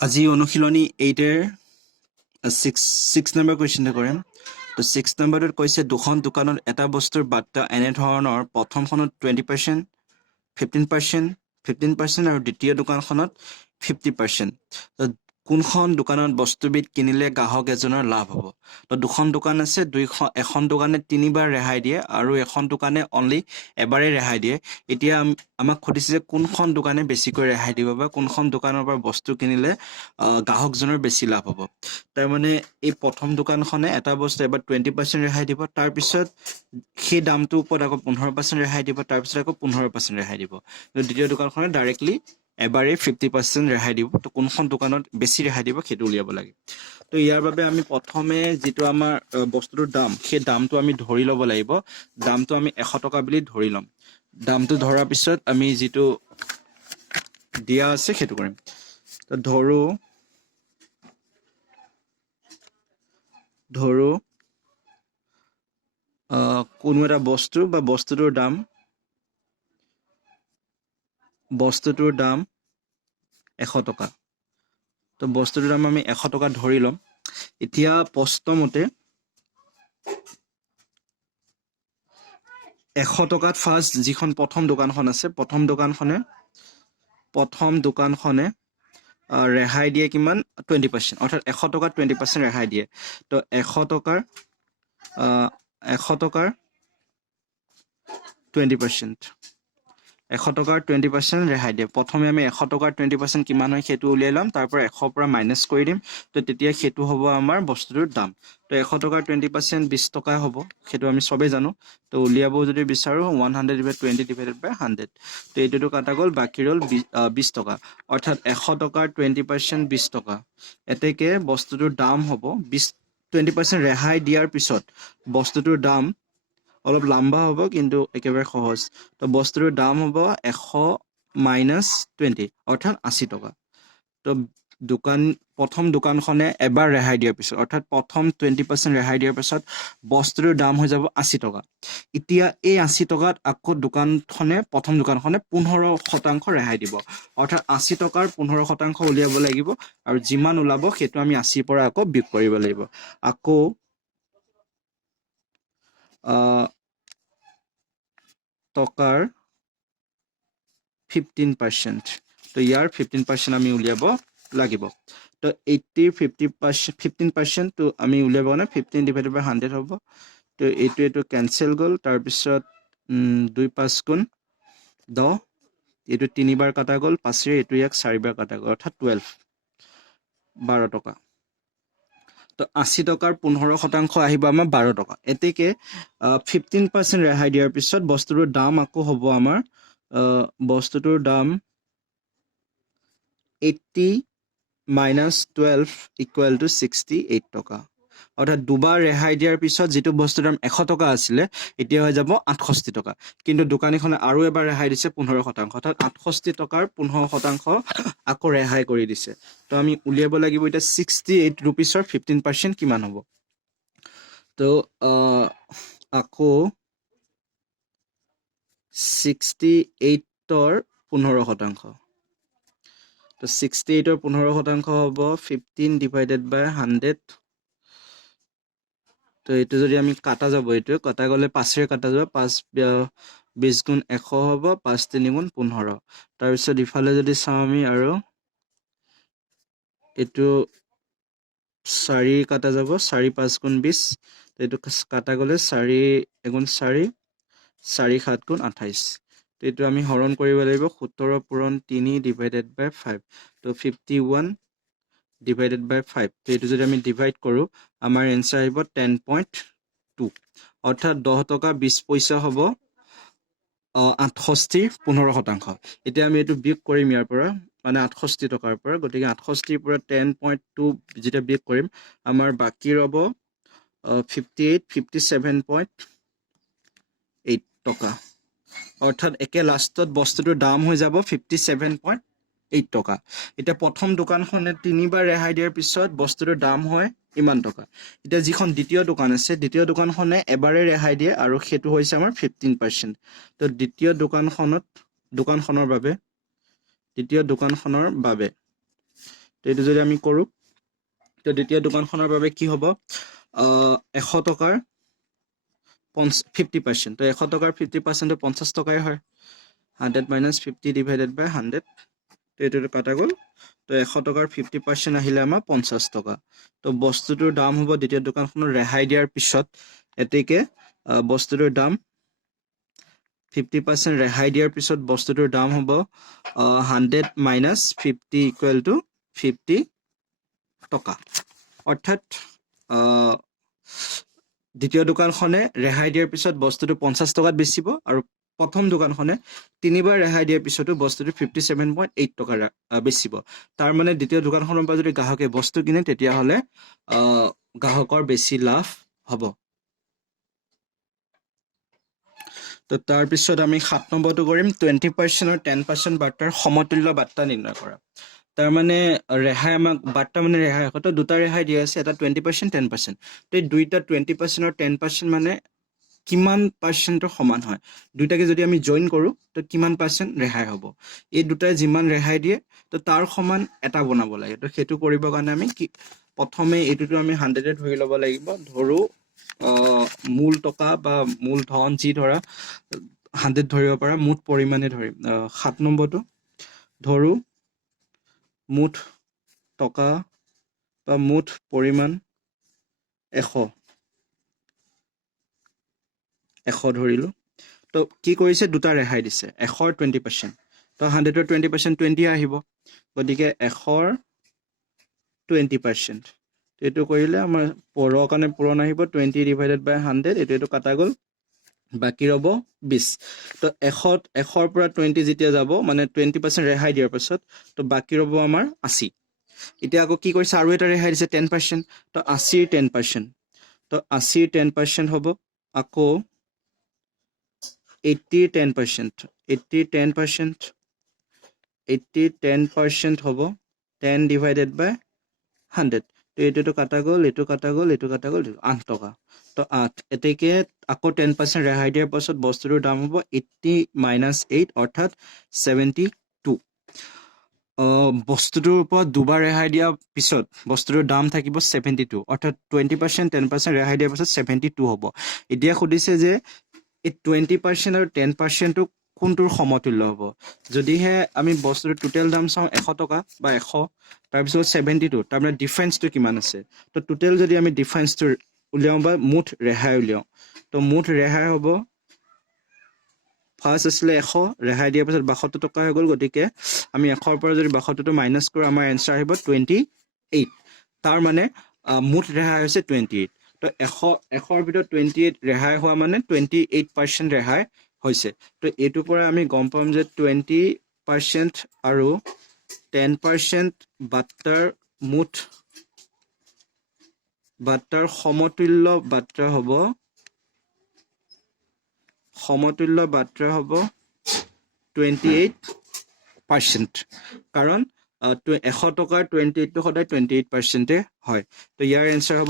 আজি অনুশীলনী 8 6 নম্বৰ কুৱেশ্যনটো কৰিম তো 6 নম্বৰটোত কৈছে দুখন দোকানত এটা বস্তুৰ বাৰ্তা এনে ধৰণৰ প্ৰথমখনত 20% 15% 15% আৰু দ্বিতীয় দোকানখনত 50%। তো কোনখন দোকানত বস্তুবিধ কিনিলে গ্ৰাহক এজনৰ লাভ হ'ব। তো দুখন দোকান আছে, এখন দোকানে 3বাৰ ৰেহাই দিয়ে আৰু এখন দোকানে অনলি এবাৰেই ৰেহাই দিয়ে। এতিয়া আমাক সুধিছে যে কোনখন দোকানে বেছিকৈ ৰেহাই দিব বা কোনখন দোকানৰ পৰা বস্তু কিনিলে গ্ৰাহকজনৰ বেছি লাভ হ'ব। তাৰমানে এই প্ৰথম দোকানখনে এটা বস্তু এবাৰ 20% ৰেহাই দিব, তাৰপিছত সেই দামটোৰ ওপৰত আকৌ 15% ৰেহাই দিব, তাৰপিছত আকৌ 15% ৰেহাই দিব। দ্বিতীয় দোকানখনে ডাইৰেক্টলি এবাৰেই 50% ৰেহাই দিব। তো কোনখন দোকানত বেছি ৰেহাই দিব সেইটো উলিয়াব লাগে। তো ইয়াৰ বাবে আমি প্ৰথমে যিটো আমাৰ বস্তুটোৰ দাম, সেই দামটো আমি ধৰি ল'ব লাগিব। দামটো আমি 100 টকা বুলি ধৰি ল'ম। দামটো ধৰাৰ পিছত আমি যিটো দিয়া আছে সেইটো কৰিম। তো ধৰো কোনো এটা বস্তু বা বস্তুটোৰ দাম 100 টকা। তো বস্তুটোৰ দাম আমি 100 টকা ধৰি ল'ম। এতিয়া প্ৰশ্নমতে 100 টকাত ফাৰ্ষ্ট যিখন প্ৰথম দোকানখন আছে, প্ৰথম দোকানখনে ৰেহাই দিয়ে কিমান 20%, অৰ্থাৎ 100 টকাত 20% ৰেহাই দিয়ে। তো 100 টকাৰ 20%, 100 টকাৰ 20% ৰেহাই দিয়ে। প্ৰথমে আমি 100 টকাৰ 20% কিমান হয় সেইটো উলিয়াই ল'ম, তাৰ পৰা 100 পৰা মাইনাছ কৰি দিম। তো তেতিয়া সেইটো হ'ব আমাৰ বস্তুটোৰ দাম। তো 100 টকাৰ 20% 20 টকা হ'ব, সেইটো আমি চবেই জানো। তো উলিয়াব যদি বিচাৰোঁ 100/20/100। তো এইটোতো কাটা গ'ল, বাকী ৰ'ল 20 টকা। অৰ্থাৎ 100 টকাৰ 20% 20 টকা। এতেকে বস্তুটোৰ দাম হ'ব 20% ৰেহাই দিয়াৰ পিছত বস্তুটোৰ দাম অলপ লম্বা হ'ব কিন্তু একেবাৰে সহজ। তো বস্তুটোৰ দাম হ'ব 100 - 20, অৰ্থাৎ 80 টকা। তো প্ৰথম দোকানখনে এবাৰ ৰেহাই দিয়াৰ পিছত, অৰ্থাৎ প্ৰথম 20% ৰেহাই দিয়াৰ পিছত বস্তুটোৰ দাম হৈ যাব 80 টকা। এতিয়া এই 80 টকাত আকৌ প্ৰথম দোকানখনে 15% ৰেহাই দিব, অৰ্থাৎ 80 টকাৰ 15% উলিয়াব লাগিব আৰু যিমান ওলাব সেইটো আমি 80 পৰা আকৌ বিয়োগ কৰিব লাগিব। আকৌ টকাৰ 15%। তো ইয়াৰ 15% আমি উলিয়াব লাগিব। তো 80 15% তো আমি উলিয়াব কাৰণে 15/100 হ'ব। তো এইটো কেঞ্চেল গ'ল। তাৰপিছত 2 × 5 = 10, এইটো 3বাৰ কাটা গ'ল, 5ৰে এইটো ইয়াক 4বাৰ কাটা গ'ল, অৰ্থাৎ 12 টকা। তো 80 টকাৰ 15% আহিব আমাৰ 12 টকা। এতেকে 15% ৰেহাই দিয়াৰ পিছত বস্তুটোৰ দাম আকৌ হ'ব আমাৰ বস্তুটোৰ দাম 80 - 12 = 68 টকা। অৰ্থাৎ দুবাৰ ৰেহাই দিয়াৰ পিছত যিটো বস্তুৰ দাম 100 টকা আছিলে এতিয়া হৈ যাব 68 টকা। কিন্তু দোকানীখনে আৰু এবাৰ ৰেহাই দিছে 15%, অৰ্থাৎ 68 টকাৰ 15% আকৌ ৰেহাই কৰি দিছে। তো আমি উলিয়াব লাগিব এতিয়া 68 ৰুপিছৰ 15% কিমান হ'ব। তো আকৌ 68ৰ 15%। তো 68ৰ 15% হ'ব 15/100। তো এইটো যদি আমি কাটা যাব, এইটো কাটা গ'লে 5ৰে কাটা যাব, 5 20 × 100 হ'ব, 5 × 3 = 15। তাৰপিছত ইফালে যদি চাওঁ আমি আৰু এইটো 4 কাটা যাব, 4 × 5 = 20। তো এইটো কাটা গ'লে 4 × 4 4 × 7 = 28। তো এইটো আমি হৰণ কৰিব লাগিব 17 পূৰণ 3/5। তো 51/5। তো এইটো যদি আমি ডিভাইড কৰোঁ আমাৰ এনচাৰ আহিব 10.2, অৰ্থাৎ 10 টকা 20 পইচা হ'ব 68ৰ 15%। এতিয়া আমি এইটো বিয়োগ কৰিম ইয়াৰ পৰা, মানে 68 টকাৰ পৰা। গতিকে 68ৰ পৰা 10.2 যেতিয়া বিয়োগ কৰিম আমাৰ বাকী ৰ'ব 57.8 টকা। অৰ্থাৎ একে লাষ্টত বস্তুটোৰ দাম হৈ যাব 57.8 টকা। এতিয়া প্ৰথম দোকানখনে 3বাৰ ৰেহাই দিয়াৰ পিছত বস্তুটোৰ দাম হয় ইমান টকা। এতিয়া যিখন দ্বিতীয় দোকান আছে, দ্বিতীয় দোকানখনে এবাৰে ৰেহাই দিয়ে আৰু সেইটো হৈছে আমাৰ 15%। তো দ্বিতীয় দোকানখনৰ বাবে তো এইটো যদি আমি কৰোঁ তো দ্বিতীয় দোকানখনৰ বাবে কি হ'ব 100 টকাৰ 50%, তো 100 টকাৰ 50% 50 টকাই হয় 100 minus 50 divided by 100, তো এইটো কাটা গ'ল তো 100 টকাৰ 50% আহিলে আমাৰ 50 টকা তো বস্তুটোৰ দাম হ'ব দ্বিতীয় দোকানখনৰ ৰেহাই দিয়াৰ পিছত এতেকে বস্তুটোৰ দাম 50% ৰেহাই দিয়াৰ পিছত বস্তুটোৰ দাম হ'ব 100 minus 50 equal to 50 টকা অৰ্থাৎ দ্বিতীয় দোকানখনে ৰেহাই দিয়াৰ পিছত বস্তুটো 50 টকাত বেচিব আৰু প্ৰথম দোকানখনে তিনিবাৰ ৰেহাই দিয়াৰ পিছতো বস্তুটো 57.8 টকা বেচিব তাৰ মানে দ্বিতীয় দোকানখনৰ পৰা যদি গ্ৰাহকে বস্তু কিনে তেতিয়া হলে গ্ৰাহকৰ বেছি লাভ হ'ব তো তাৰ পিছত আমি 7 নম্বৰটো কৰিম 20% আৰু 10% বাৰ্তাৰ সমতুল্য বাৰ্তা নিৰ্ণয় কৰা তাৰ মানে ৰেহাই আমাক বাৰ্তা মানে ৰেহাই তো দুটা ৰেহাই দিয়া আছে এটা 20% 10% তো এই দুইটা 20% আৰু 10% মানে কিমান পাৰ্চেন্টৰ সমান হয় দুইটাকে যদি আমি জয়েন কৰো তো কিমান পাৰ্চেন্ট ৰেহাই হ'ব এই দুটাই যিমান ৰেহাই দিয়ে তো তাৰ সমান এটা বনাব লাগে তো হেতু কৰিবৰ কাৰণে আমি কি প্ৰথমে এটোটো আমি 100 ধৰি ল'ব লাগিব ধৰো মূল টকা বা মূল ধন যি ধৰা 100 ধৰিব পাৰা মুঠ পৰিমাণে ধৰিম 7 নম্বৰটো ধৰো মুঠ টকা বা মুঠ পৰিমাণ 100 ধৰিলো তো কি কৰিছে দুটা ৰেহাই দিছে 100 20% তো 100 20% 20 আহিব গতিকে 100 20% এইটো কৰিলে আমাৰ পৰৰ কাৰণে পূৰণ আহিব 20 divided by 100 এইটো কাটা গ'ল বাকি ৰব 20 তো 100 পৰা 20 যেতিয়া যাব মানে 20% ৰেহাই দিয়াৰ পাছত তো বাকি ৰব আমাৰ 80 এতিয়া আকৌ কি কৰিছে আৰু এটা ৰেহাই দিছে 10% তো 80 10% তো 80 10% হ'ব আকৌ 80 10% 80 10% 80 10% হ'ব 10 divided by 100 তো এইটো কাটা গ'ল এইটো কাটা গ'ল এইটো কাটা গ'ল 8 টকা তো 8 এতেকে আকৌ 10% ৰেহাই দিয়াৰ পাছত বস্তুটোৰ দাম হ'ব 80 minus 8 অৰ্থাৎ 72 বস্তুটোৰ ওপৰত দুবাৰ ৰেহাই দিয়াৰ পিছত বস্তুটোৰ দাম থাকিব 72 অৰ্থাৎ 20% 10% ৰেহাই দিয়াৰ পাছত 72 হ'ব এতিয়া খুদিছে যে এই 20% আৰু 10% টো কোনটোৰ সমতুল্য হ'ব যদিহে আমি বস্তুৰ টোটাল দাম চাও 100 টকা বা 100 তাৰ পিছত 72 তাৰ মানে ডিফাৰেন্সটো কিমান আছে তো টোটাল যদি আমি ডিফাৰেন্সটো উলিয়াও বা মুঠ ৰেহাই উলিয়াও তো মুঠ ৰেহাই হ'ব ফাৰ্স্ট আসলে 100 ৰেহাই দিয়াৰ পিছত 72 টকা হৈ গ'ল গতিকে আমি 100 ৰ পৰা যদি 72 টো মাইনাস কৰো আমাৰ आंसर আহিব 28 তাৰ মানে মুঠ ৰেহাই হৈছে 28 তো 100 ৰ ভিতৰত 28 ৰেহাই হোৱা মানে 28% ৰেহাই হৈছে তো এটো পৰা আমি গম পাম যে 20% আৰু 10% বাৰ্তাৰ মুঠ বাৰ্তাৰ সমতুল্য বাৰ্তা হ'ব 28% কাৰণ 100 টকাৰ 28 টো সদায় 28% হয় তো ইয়াৰ आंसर হ'ব